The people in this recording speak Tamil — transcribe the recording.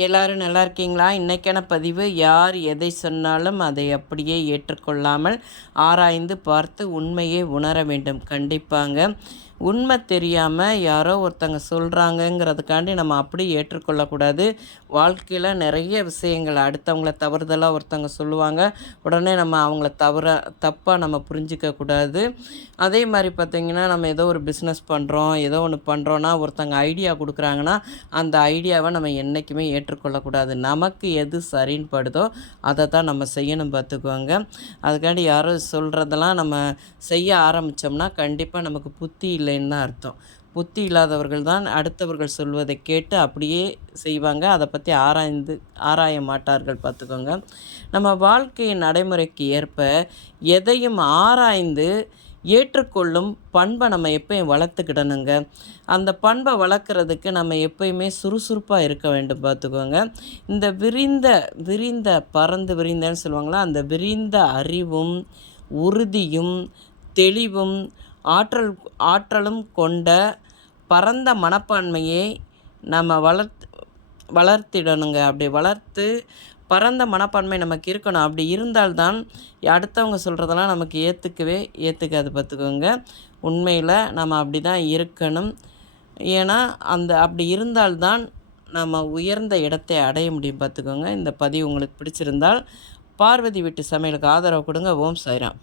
எல்லாரும் நல்லா இருக்கீங்களா? இன்னைக்கான பதிவு யார் எதை சொன்னாலும் அதை அப்படியே ஏற்றுக்கொள்ளாமல் ஆராய்ந்து பார்த்து உண்மையை உணர வேண்டும். கண்டிப்பாங்க. உண்மை தெரியாமல் யாரோ ஒருத்தங்க சொல்கிறாங்கங்கிறதுக்காண்டி நம்ம அப்படியே ஏற்றுக்கொள்ளக்கூடாது. வாழ்க்கையில் நிறைய விஷயங்கள் அடுத்தவங்கள தவறுதலாக ஒருத்தவங்க சொல்லுவாங்க. உடனே நம்ம அவங்கள தப்பாக நம்ம புரிஞ்சிக்கக்கூடாது. அதே மாதிரி பார்த்திங்கன்னா, நம்ம ஏதோ ஒரு பிஸ்னஸ் பண்ணுறோம், ஏதோ ஒன்று பண்ணுறோன்னா ஒருத்தங்க ஐடியா கொடுக்குறாங்கன்னா அந்த ஐடியாவை நம்ம என்றைக்குமே ஏற்றுக்கொள்ளக்கூடாது. நமக்கு எது சரின்னு படுதோ அதை தான் நம்ம செய்யணும் பார்த்துக்கோங்க. அதுக்காண்டி யாரும் சொல்கிறதெல்லாம் நம்ம செய்ய ஆரம்பித்தோம்னா கண்டிப்பாக நமக்கு புத்தி இல்லைன்னு தான் அர்த்தம். புத்தி இல்லாதவர்கள் தான் அடுத்தவர்கள் சொல்வதை கேட்டு அப்படியே செய்வாங்க. அதை பற்றி ஆராய மாட்டார்கள் பார்த்துக்கோங்க. நம்ம வாழ்க்கையின் நடைமுறைக்கு ஏற்ப எதையும் ஆராய்ந்து ஏற்றுக்கொள்ளும் பண்பை நம்ம எப்பயும் வளர்த்துக்கிடணுங்க. அந்த பண்பை வளர்க்குறதுக்கு நம்ம எப்பயுமே சுறுசுறுப்பாக இருக்க வேண்டும் பார்த்துக்கோங்க. இந்த பறந்து விரிந்தன்னு சொல்லுவாங்களா, அந்த விரிந்த அறிவும் உறுதியும் தெளிவும் ஆற்றலும் கொண்ட பரந்த மனப்பான்மையை நம்ம வளர்த்திடணுங்க. அப்படி வளர்த்து பரந்த மனப்பான்மை நமக்கு இருக்கணும். அப்படி இருந்தால்தான் அடுத்தவங்க சொல்கிறதெல்லாம் நமக்கு ஏற்றுக்காது பார்த்துக்கோங்க. உண்மையில் நம்ம அப்படி தான் இருக்கணும். ஏன்னா அப்படி இருந்தால்தான் நம்ம உயர்ந்த இடத்தை அடைய முடியும் பார்த்துக்கோங்க. இந்த பதிவு உங்களுக்கு பிடிச்சிருந்தால் பார்வதி வீட்டு சமையலுக்கு ஆதரவு கொடுங்க. ஓம் சாய்ராம்.